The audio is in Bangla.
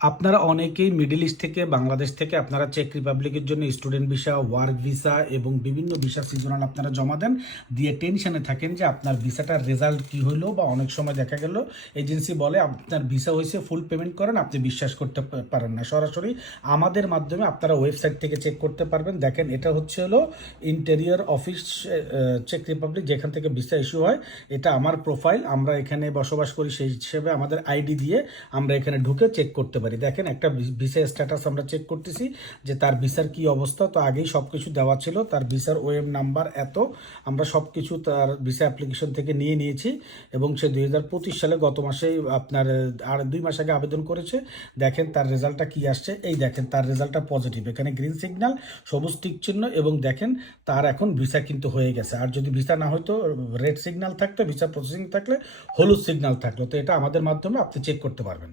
আপনারা অনেকেই মিডল ইস্ট থেকে, বাংলাদেশ থেকে আপনারা চেক রিপাবলিকের জন্য স্টুডেন্ট ভিসা, ওয়ার্ক ভিসা এবং বিভিন্ন ভিসা সিজনাল আপনারা জমা দেন। দিয়ে টেনশনে থাকেন যে আপনার ভিসাটার রেজাল্ট কি হলো বা অনেক সময় দেখা গেল এজেন্সি বলে, আপনার ভিসা হয়েছে, ফুল পেমেন্ট করেন, আপনি বিশ্বাস করতে পারেন না। সরাসরি আমাদের মাধ্যমে আপনারা ওয়েবসাইট থেকে চেক করতে পারবেন। দেখেন, এটা হচ্ছে হলো ইন্টেরিয়র অফিস চেক রিপাবলিক, যেখান থেকে ভিসা ইস্যু হয়। এটা আমার প্রোফাইল, আমরা এখানে বসবাস করি, সেই হিসেবে আমাদের আইডি দিয়ে আমরা এখানে ঢুকে চেক করতে পারি। দেখেন, একটা ভিসা স্ট্যাটাস আমরা চেক করতেছি যে তার ভিসার কি অবস্থা। তো আগেই সব কিছু দেওয়া ছিল, তার ভিসার ওএম নাম্বার এত। আমরা সব কিছু তার ভিসা অ্যাপ্লিকেশন থেকে নিয়ে নিয়েছি এবং সে দুই হাজার পঁচিশ সালে গত মাসেই আপনার, আর দুই মাস আগে আবেদন করেছে। দেখেন, তার রেজাল্টটা কি আসছে? এই দেখেন, তার রেজাল্টটা পজিটিভ এখানে গ্রিন সিগন্যাল সবুজ টিক চিহ্ন এবং দেখেন, তার এখন ভিসা কিন্তু হয়ে গেছে। আর যদি ভিসা না হয়তো রেড সিগন্যাল থাকতো, ভিসা প্রসেসিং থাকলে হলুদ সিগন্যাল থাকল। তো এটা আমাদের মাধ্যমে আপনি চেক করতে পারবেন।